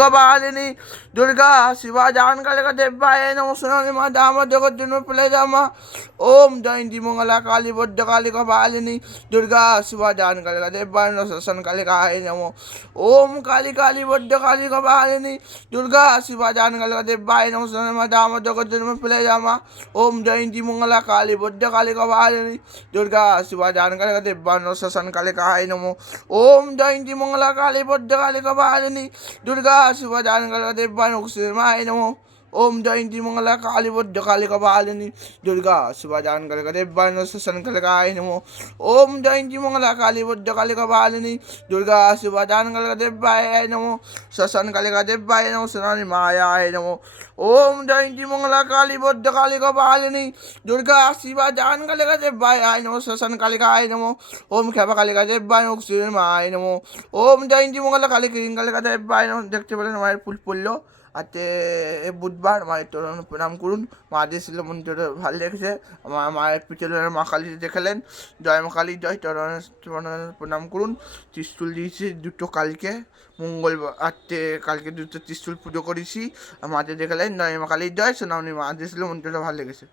কপালিনী দুর্গা শিবা জাহান কালিকা দেব্যায় নমঃ সোনালী মা দামোদর জগজ্জননী প্রলয়জামা ওম জয়ন্তী মঙ্গলা কালী বদ্ধ কালী কপালিনী দুর্গা শিবা জাহান কালিকা দেব্যায় নমঃ শ্মশান কালিকায় নমঃ ওম কালী কালী বদ্ধ কালী কপালিনী দুর্গা শিবা জাহান কালিকা দেব্যায় নমঃ সোনালী মা দামোদর জগজ্জননী প্রলয়জামা ওম জয়ন্তী মঙ্গলা কালী বদ্ধ কালী কপালিনী দুর্গা শিবা জাহান কালিকা দেব্যায় নমঃ শ্মশান কালিকায় নমঃ ওম জয়ন্তী মঙ্গলা কালী বদ্ধ কালী কপালিনী দুর্গা শিবা জাহান কালিকা দেব্যায় নমঃ শ্রীমায় নমঃ ওম জয়ন্তী মঙ্গলা কালী বদ্ধ কালী কপালিনী দুর্গা শিবা জাহান কালিকা দেব্যায় নমঃ শ্মশান কালিকায় নমঃ ওম জয়ন্তী মঙ্গলা কালী বদ্ধ কালী কপালিনী দুর্গা শিবা জাহান কালিকা দেব্যায় নমঃ শ্মশান কালিকা দেব্যায় নমঃ সোনালী মায়ায় নমঃ ওম জয়ন্তী মঙ্গলা কালী বদ্ধ কালী কপালিনী দুর্গা শিবা জাহান কালিকা দেব্যায় নমঃ শ্মশান কালিকায় নমঃ ওম ক্ষেপা কালিকা দেব্যায় নমঃ শ্রীমায় নমঃ ওম জয়ন্তী মঙ্গলা কালী কিরিং কালিকা দেব্যায় নমঃ। দেখতে পেলেন মায়ের ফুল পড়লো আজকে বুধবার মায়ের তোরণ প্রণাম করুন। মা দিয়েছিল মন্দিরটা ভালো লেগেছে। আমার মায়ের পিছনে মা কালী দেখালেন, জয় মা কালী জয়। তোরণ প্রণাম করুন। ত্রিশূল দিয়েছি দুটো কালকে মঙ্গলবার কালকে দুটো ত্রিশূল পুজো করেছি। মাদের দেখালেন জয় মা কালী জয়। সোনামণি মা দিয়েছিল মন্দিরটা ভালো লেগেছে।